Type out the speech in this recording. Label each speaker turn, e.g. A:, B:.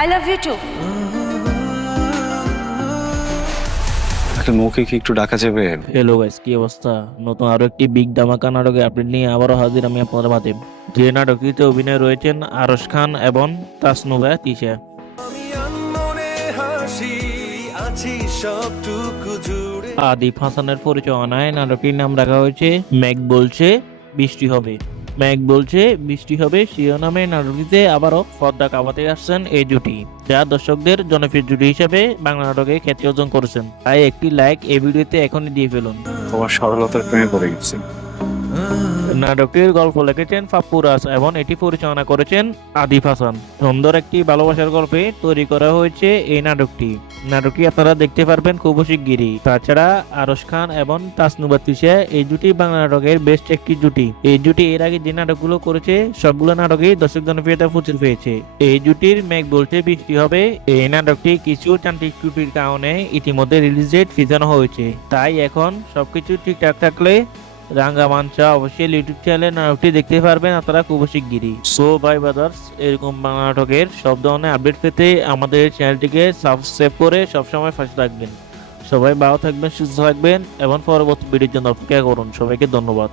A: I love you two
B: একটা মুখে কি একটু ডাকা যাবে?
C: হ্যালো গাইস কি অবস্থা? নতুন আরও একটি বিগ ধামাকা নাটকে আপডেট নিয়ে আবারও হাজির আমি আপনাদের মাঝে। যে নাটকটিতে অভিনয় রয়েছেন আরশ খান এবং তাসনুবা তিশা।
D: জুড়ে।
C: আদিপ হাসানের পরিচালনায় নাটকটির নাম রাখা হয়েছে ম্যাক বলছে বৃষ্টি হবে। ম্যাক বলছে বৃষ্টি হবে শিরোনামে নাটকটিতে আবারও পর্দা কামাতে আসছেন এই জুটি যা দর্শকদের জনপ্রিয় জুটি হিসেবে বাংলা নাটকে খ্যাতি অর্জন করেছেন। তাই একটি লাইক এই ভিডিওতে এখনই দিয়ে ফেলুন।
B: তোমার সরলতার প্রেমে পড়ে গেছি।
C: নাটকটির গল্প লিখেছেন পাপ্পু রাজ এবং এটি পরিচালনা করেছেন আদিফ হাসান। সুন্দর একটি ভালোবাসার গল্পে তৈরি করা হয়েছে এই নাটকটি। নাটকটি আপনারা দেখতে পারবেন খুব শিগগিরই। তাছাড়া আরশ খান এবং তাসনুবা তিশা এই জুটি বাংলা নাটকের বেস্ট একটি জুটি। এই জুটি এর আগে যে নাটকগুলো করেছে, সবগুলো নাটকেই দর্শক জনপ্রিয়তা প্রচুর পেয়েছে এই জুটির মেঘ বলছে বৃষ্টি হবে। এই নাটকটি কিছু যান্ত্রিক ত্রুটির কারণে ইতিমধ্যে রিলিজ ডেট ফিজানো হয়েছে। তাই এখন সবকিছু ঠিকঠাক থাকলে রাঙ্গা মানচা অবশ্যই ইউটিউব চ্যানেলে নাটকটি দেখতে পারবেন, আপনারা খুব শিগগিরই। সো বাই ব্রাদার্স এরকম বাংলা নাটকের সব ধরনের আপডেট পেতে আমাদের চ্যানেলটিকে সাবস্ক্রাইব করে সবসময় ফাঁসে থাকবেন। সবাই ভালো থাকবেন, সুস্থ থাকবেন, এবং পরবর্তী ভিডিওর জন্য অপেক্ষা করুন। সবাইকে ধন্যবাদ।